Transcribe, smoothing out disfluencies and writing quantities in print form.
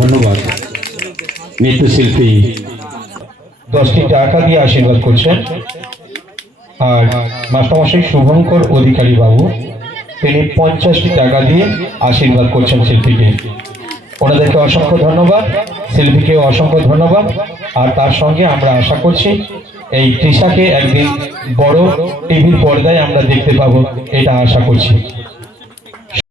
ধন্যবাদ। নৃত্যশিল্পী 10টি টাকা দিয়ে আশীর্বাদ করছেন। আর মাস্টারমশাই শুভঙ্কর অধিকারী বাবু তিনি 50টি টাকা দিয়ে আশীর্বাদ করছেন শিল্পীকে। ওনাদেরকে অসংখ্য ধন্যবাদ, শিল্পীকে অসংখ্য ধন্যবাদ। আর তার সঙ্গে আমরা আশা করছি এই তৃষাকে একদিন বড় টিভির পর্দায় আমরা দেখতে পাবো, এটা আশা করছি।